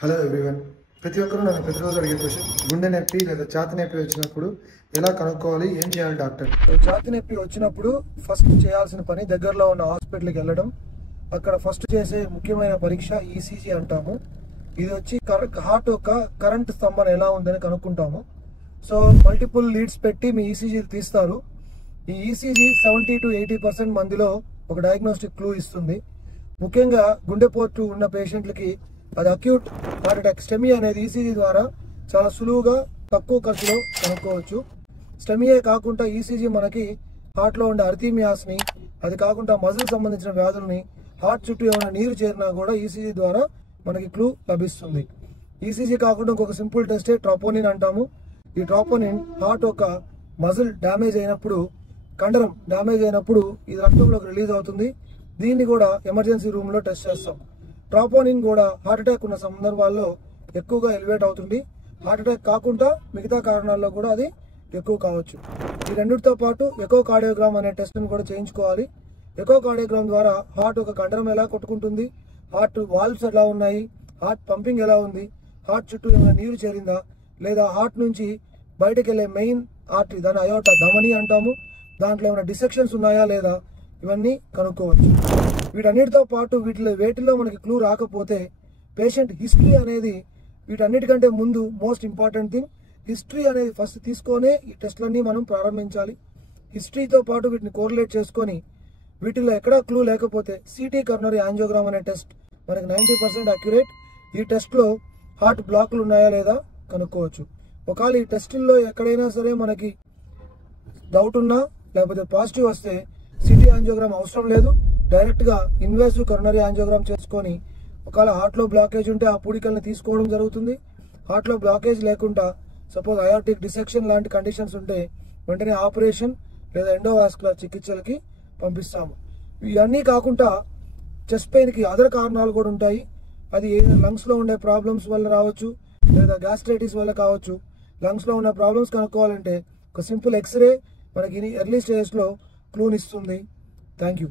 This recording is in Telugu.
Hello everyone. ప్రతి ఒక్కరూ నన్ను ప్రతిరోజు అడిగే క్వశ్చన్, గుండె నొప్పి లేదా ఛాతి నొప్పి వచ్చినప్పుడు ఎలా కనుక్కోవాలి, ఏం చేయాలి డాక్టర్? ఛాతి నొప్పి వచ్చినప్పుడు ఫస్ట్ చేయాల్సిన పని దగ్గరలో ఉన్న హాస్పిటల్కి వెళ్ళడం. అక్కడ ఫస్ట్ చేసే ముఖ్యమైన పరీక్ష ఈసీజీ అంటాము. ఇది వచ్చి హార్ట్ యొక్క కరెంట్ స్తంభన ఎలా ఉందని కనుక్కుంటాము. సో మల్టిపుల్ లీడ్స్ పెట్టి మీ ఈసీజీలు తీస్తారు. ఈ ఈసీజీ 70 to 80% మందిలో ఒక డయాగ్నోస్టిక్ క్లూ ఇస్తుంది. ముఖ్యంగా గుండెపోటు ఉన్న పేషెంట్లకి అది అక్యూట్ హార్ట్ అటాక్. స్టెమీ అనేది ఈసీజీ ద్వారా చాలా సులువుగా తక్కువ ఖర్చులో కనుక్కోవచ్చు. స్టెమీయే కాకుండా ఈసీజీ మనకి హార్ట్లో ఉండే అర్థీమియాస్ని, అది కాకుండా మజిల్ సంబంధించిన వ్యాధుల్ని, హార్ట్ చుట్టూ ఏమైనా నీరు చేరినా కూడా ఈసీజీ ద్వారా మనకి క్లూ లభిస్తుంది. ఈసీజీ కాకుండా ఇంకొక సింపుల్ టెస్టే ట్రోపోనిన్ అంటాము. ఈ ట్రోపోనిన్ హార్ట్ ఒక మజిల్ డ్యామేజ్ అయినప్పుడు, కండరం డ్యామేజ్ అయినప్పుడు ఇది రక్తంలోకి రిలీజ్ అవుతుంది. దీన్ని కూడా ఎమర్జెన్సీ రూమ్లో టెస్ట్ చేస్తాం. ట్రోపోనిన్ కూడా హార్ట్ అటాక్ ఉన్న సందర్భాల్లో ఎక్కువగా ఎలివేట్ అవుతుంది. హార్ట్ అటాక్ కాకుండా మిగతా కారణాల్లో కూడా అది ఎక్కువ కావచ్చు. ఈ రెండింటితో పాటు ఎకోకార్డియోగ్రామ్ అనే టెస్ట్ని కూడా చేయించుకోవాలి. ఎకోకార్డియోగ్రామ్ ద్వారా హార్ట్ ఒక కండరం ఎలా కొట్టుకుంటుంది, హార్ట్ వాల్వ్స్ ఎలా ఉన్నాయి, హార్ట్ పంపింగ్ ఎలా ఉంది, హార్ట్ చుట్టూ ఏమైనా నీరు చేరిందా, లేదా హార్ట్ నుంచి బయటకు వెళ్ళే మెయిన్ ఆర్టరీ, దాని అయోటా ధమని అంటాము, దాంట్లో ఏమైనా డిసెక్షన్స్ ఉన్నాయా లేదా, ఇవన్నీ కనుక్కోవచ్చు. వీటన్నిటితో పాటు వేటిలో మనకి క్లూ రాకపోతే పేషెంట్ హిస్టరీ అనేది వీటన్నిటికంటే ముందు మోస్ట్ ఇంపార్టెంట్ థింగ్. హిస్టరీ అనేది ఫస్ట్ తీసుకొనే ఈ టెస్ట్లన్నీ మనం ప్రారంభించాలి. హిస్టరీతో పాటు వీటిని కోరిలేట్ చేసుకొని వీటిలో ఎక్కడా క్లూ లేకపోతే సిటీ కరోనరీ యాంజియోగ్రామ్ అనే టెస్ట్ మనకి 90% అక్యురేట్. ఈ టెస్ట్లో హార్ట్ బ్లాక్లు ఉన్నాయా లేదా కనుక్కోవచ్చు. ఒకవేళ ఈ టెస్టుల్లో ఎక్కడైనా సరే మనకి డౌట్ ఉన్నా లేకపోతే పాజిటివ్ వస్తే సిటీ యాంజియోగ్రామ్ అవసరం లేదు. డైరెక్ట్గా ఇన్వేసివ్ కరోనరీ యాంజియోగ్రామ్ చేసుకొని ఒకవేళ హార్ట్లో బ్లాకేజ్ ఉంటే ఆ పూడికల్ని తీసుకోవడం జరుగుతుంది. హార్ట్లో బ్లాకేజ్ లేకుండా సపోజ్ అయార్టిక్ డిసెక్షన్ లాంటి కండిషన్స్ ఉంటే వెంటనే ఆపరేషన్ లేదా ఎండోవాస్కులర్ చికిత్సలకి పంపిస్తాము. ఇవన్నీ కాకుండా చెస్ట్ పెయిన్కి అదర్ కారణాలు కూడా ఉంటాయి. అది లంగ్స్లో ఉండే ప్రాబ్లమ్స్ వల్ల రావచ్చు, లేదా గ్యాస్ట్రైటిస్ వల్ల కావచ్చు. లంగ్స్లో ఉన్న ప్రాబ్లమ్స్ కనుక్కోవాలంటే ఒక సింపుల్ ఎక్స్రే మనకి ఎర్లీ స్టేజెస్లో క్లూనిస్తుంది. Thank you.